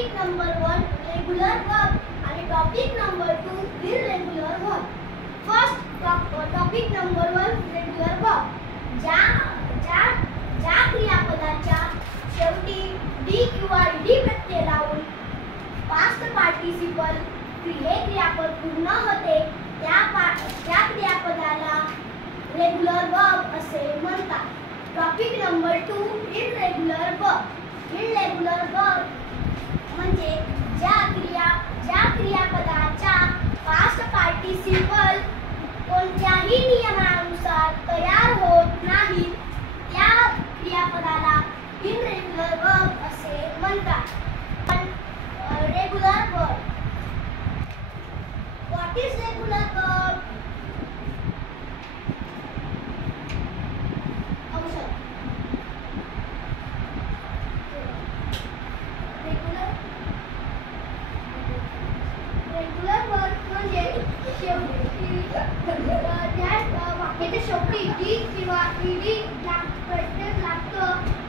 Topic number 1 regular verb आणि topic number 2 irregular verb. First topic number 1 regular verb. ज्या क्रियापदाच्या शेवटी D किंवा ED प्रत्यय लावून पास्ट पार्टिसिपल हे क्रियापद पूर्ण होते त्या क्रियापदाला रेगुलर वर्ब असे म्हणतात. Topic number 2 irregular verb. Irregular verb म्हणजे ज्या क्रियापदाच्या पास्ट पार्टिसिपल कोणत्याही नियमानुसार तयार होत नाही त्या क्रियापदाला इररेगुलर वर्ब असे म्हणतात. Regular verb. What is regular verb? Regular verb म्हणजे वाक्याच्या शेवटी डी किंवा ईडी प्रत्यय लागतो